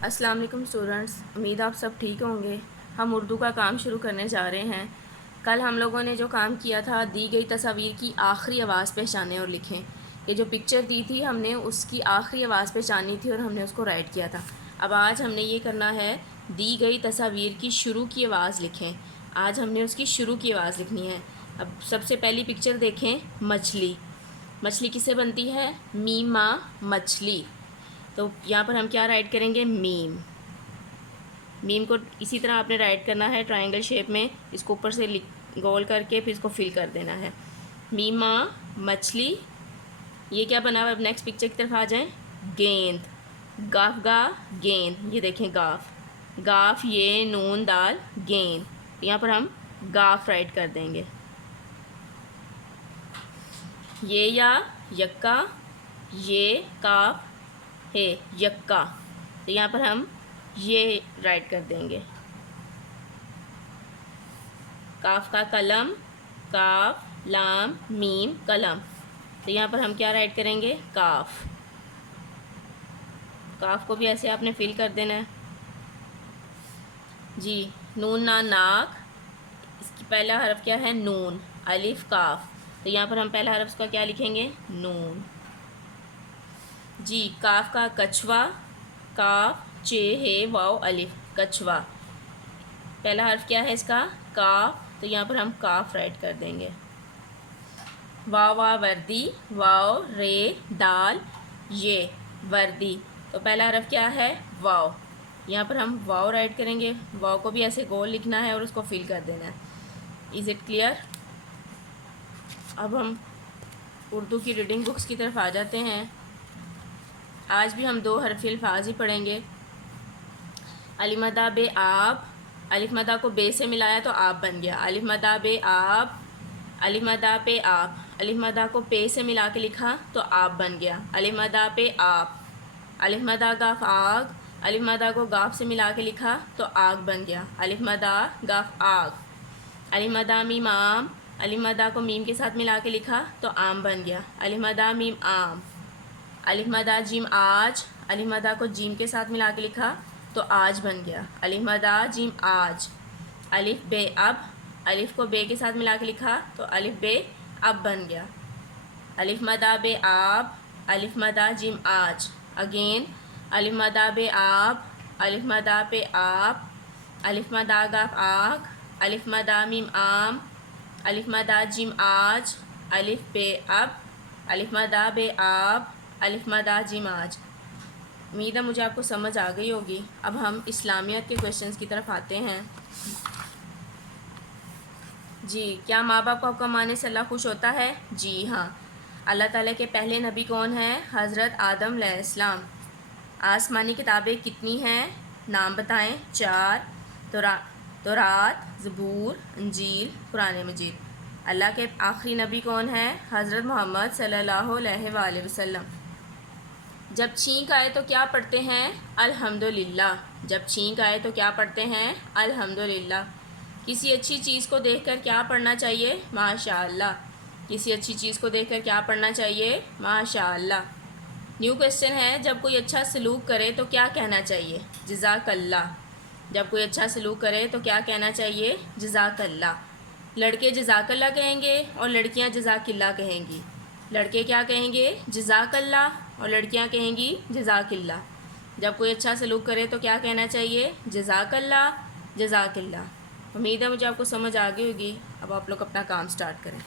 السلام علیکم اسٹوڈنٹس، امید آپ سب ٹھیک ہوں گے۔ ہم اردو کا کام شروع کرنے جا رہے ہیں۔ کل ہم لوگوں نے جو کام کیا تھا، دی گئی تصاویر کی آخری آواز پہچانیں اور لکھیں۔ یہ جو پکچر دی تھی ہم نے اس کی آخری آواز پہچانی تھی اور ہم نے اس کو رائٹ کیا تھا۔ اب آج ہم نے یہ کرنا ہے، دی گئی تصاویر کی شروع کی آواز لکھیں۔ آج ہم نے اس کی شروع کی آواز لکھنی ہے۔ اب سب سے پہلی پکچر دیکھیں، مچھلی۔ مچھلی کس سے بنتی ہے؟ میم ماں مچھلی۔ تو یہاں پر ہم کیا رائٹ کریں گے؟ میم۔ میم کو اسی طرح آپ نے رائٹ کرنا ہے ٹرائنگل شیپ میں، اس کو اوپر سے گول کر کے پھر اس کو فل کر دینا ہے۔ میم ماں مچھلی۔ یہ کیا بنا ہوا ہے؟ اب نیکسٹ پکچر کی طرف آ جائیں، گیند۔ گاف گا گیند، یہ دیکھیں گاف، گاف یہ نون دال گیند، یہاں پر ہم گاف رائٹ کر دیں گے۔ یہ یا یکا، یہ کاف ہے یکا، تو یہاں پر ہم یہ رائٹ کر دیں گے۔ کاف کا قلم، کاف لام میم قلم، تو یہاں پر ہم کیا رائٹ کریں گے؟ کاف۔ کاف کو بھی ایسے آپ نے فل کر دینا ہے جی۔ نون نا ناک، اس کی پہلا حرف کیا ہے؟ نون۔ الف کاف، تو یہاں پر ہم پہلا حرف اس کا کیا لکھیں گے؟ نون جی۔ کاف کا کچھوا، کاف چے ہے واو الف کچھوا، پہلا حرف کیا ہے اس کا؟ کاف، تو یہاں پر ہم کاف رائٹ کر دیں گے۔ واو وا وردی، واو رے دال یہ وردی، تو پہلا حرف کیا ہے؟ واو، یہاں پر ہم واو رائٹ کریں گے۔ واو کو بھی ایسے گول لکھنا ہے اور اس کو فل کر دینا ہے۔ Is it clear? اب ہم اردو کی ریڈنگ بکس کی طرف آ جاتے ہیں۔ آج بھی ہم 2 حرفی الفاظ ہی پڑھیں گے۔ الف مدہ بے آب، الف مدہ کو بے سے ملایا تو آپ بن گیا، الف مدہ بے آب، الف مدہ پہ آپ، الف مدہ کو پے سے ملا کے لکھا تو آپ بن گیا، الف مدہ پہ آپ، الف مدہ گاف آگ، الف مدہ کو گاف سے ملا کے لکھا تو آگ بن گیا، الف مدہ گاف آگ، الف مدہ میم آم، الف مدہ کو میم کے ساتھ ملا کے لکھا تو آم بن گیا، الف مدہ میم آم، الف مدہ جیم آج، الف مدہ کو جیم کے ساتھ ملا کے لکھا تو آج بن گیا، الف مدہ جیم آج، الف بے اب، الف کو بے کے ساتھ ملا کے لکھا تو الف بے اب بن گیا، الف مدہ بے آب، الف مدہ جیم آج، اگین الف مدہ بے آب، الف مدہ پہ آپ، الف مدہ گاف آگ، الف مدہ میم آم، الف مدہ جیم آج، الف بے اب، الف مدہ بے آب، الف مدہ جیم آج۔ امید ہے مجھے آپ کو سمجھ آ گئی ہوگی۔ اب ہم اسلامیات کے کویشچنز کی طرف آتے ہیں جی۔ کیا ماں باپ کو حکم ماننے سے اللہ خوش ہوتا ہے؟ جی ہاں۔ اللہ تعالیٰ کے پہلے نبی کون ہیں؟ حضرت آدم علیہ السلام۔ آسمانی کتابیں کتنی ہیں؟ نام بتائیں۔ 4، تورات، زبور، انجیل، قرآن مجید۔ اللہ کے آخری نبی کون ہیں؟ حضرت محمد صلی اللہ علیہ وآلہ وسلم۔ جب چھینک آئے تو کیا پڑھتے ہیں؟ الحمدللہ۔ جب چھینک آئے تو کیا پڑھتے ہیں؟ الحمدللہ۔ کسی اچھی چیز کو دیکھ کر کیا پڑھنا چاہیے؟ ماشاءاللہ۔ کسی اچھی چیز کو دیکھ کر کیا پڑھنا چاہیے؟ ماشاءاللہ۔ نیو کویسچن ہے، جب کوئی اچھا سلوک کرے تو کیا کہنا چاہیے؟ جزاک اللہ۔ جب کوئی اچھا سلوک کرے تو کیا کہنا چاہیے؟ جزاک اللہ۔ لڑکے جزاک اللہ کہیں گے اور لڑکیاں جزاک اللہ کہیں گی۔ لڑکے کیا کہیں گے؟ جزاک اللہ، اور لڑکیاں کہیں گی جزاک اللہ۔ جب کوئی اچھا سلوک کرے تو کیا کہنا چاہیے؟ جزاک اللہ، جزاک اللہ۔ امید ہے مجھے آپ کو سمجھ آ گئی ہوگی۔ اب آپ لوگ اپنا کام سٹارٹ کریں۔